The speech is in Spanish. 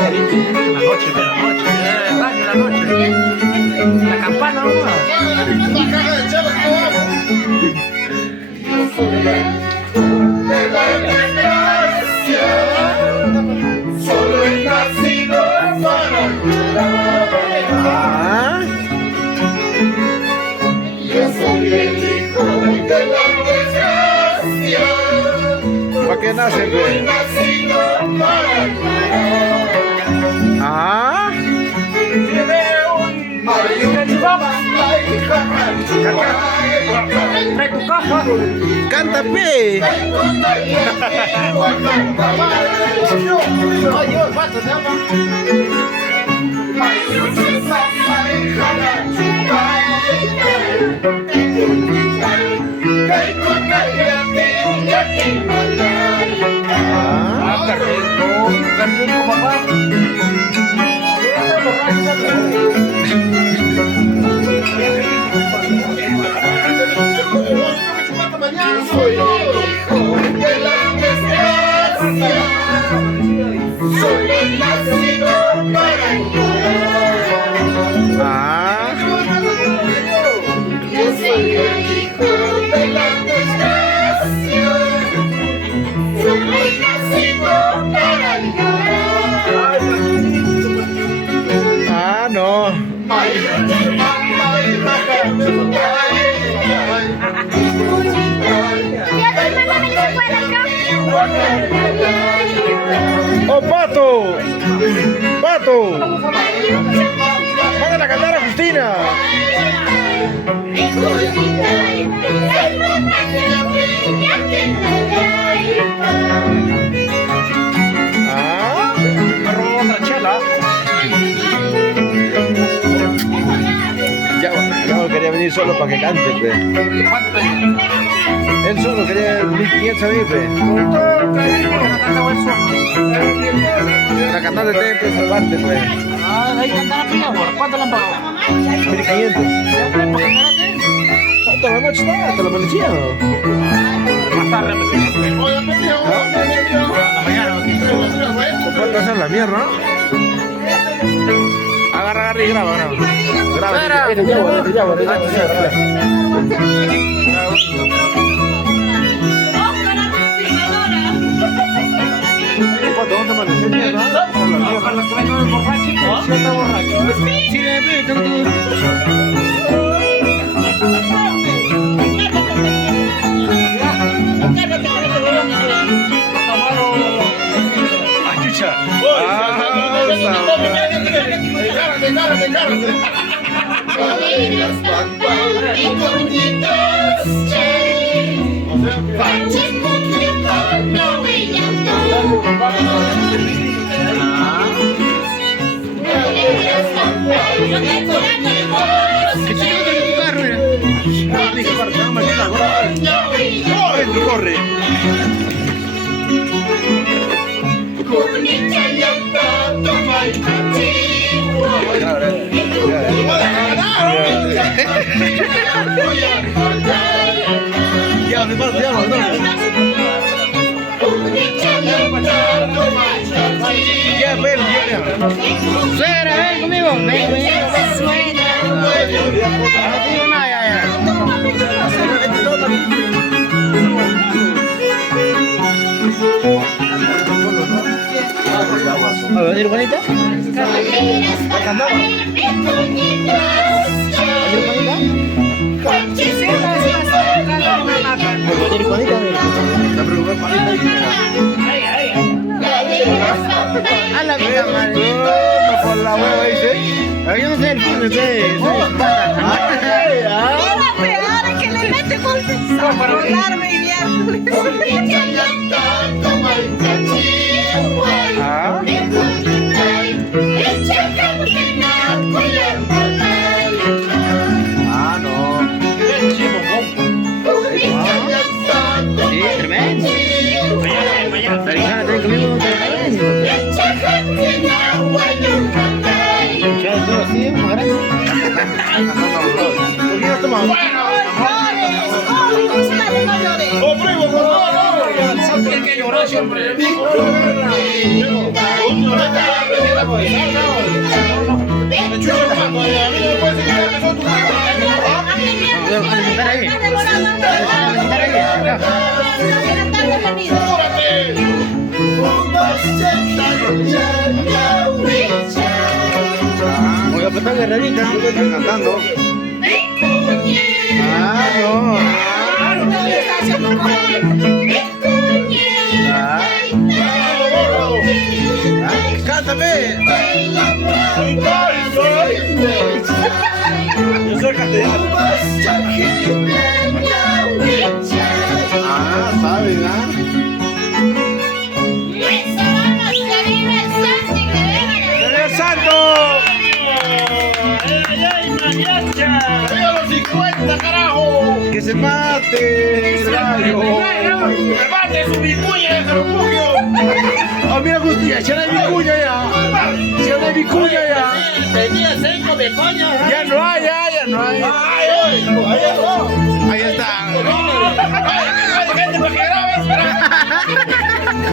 La noche, de la noche, radio de la noche. La campana, ¿no? La caja de chelas, ¿cómo vamos? De la desgracia, solo he nacido para llorar. Yo soy el hijo de la desgracia. ¿Para qué nace, Solo he pues? nacido para llorar. Ah, Trae tu caja. canta, pe. Ah, carrito, papá. Soy el hijo de la desgracia, solo he nacido para llorar. Ah, Yo soy el hijo de la desgracia, solo he nacido para llorar. ah, no. ¡Oh, Pato! ¡Pato! ¡Mándale a cantar a Justina! Ah, Me robó otra chela. ya quería venir solo para que cante, pe. ¿Cuánto te Él solo quería 1500 a mí, pe. La cantante tiene precio aparte, pues. Ah, ahí cantan a pilla, amor. ¿Cuánto le han pagado? 1500. Toda la noche está, hasta la policía. Más tarde me quedo. La mañana. ¿Cuánto hacer la mierda? Agarra y graba, graba. Corre. Ya, me pasa, ya, ya, ven, Suegra, ven conmigo. Ven. Suegra. No digo nada, ya. ¿Va a venir bonita? A la vida, madre. por la hueva, dice. Yo no sé el fin, soy pata. Era peor que le mete golpes a volarme y Ah, ah, no. Sí, tremendo. Mañana tengo conmigo. Ya, todo así, más grande. ¿Por qué no tomamos? ¡Oh, primo, por favor! Hay que llorar siempre. Alimentar ahí. Alimentar ahí. Voy a petar guerrerita. Están cantando. Ah, no. Cántame. Ah, saben, ¿ah? ¡Viva el santo! ¡Arriba los 50, carajo! ¡Que se mate! el gallo! ¡Levante su vicuña de refugio! ¡Ah, mira, Agustín! ¡Ya no hay vicuña ya! ¡Ya no hay vicuña ya! Tenía 5 de coño. ¡Ya no hay, ya no hay! ¡Ay, ay! ¡Ahí está! Ahí está.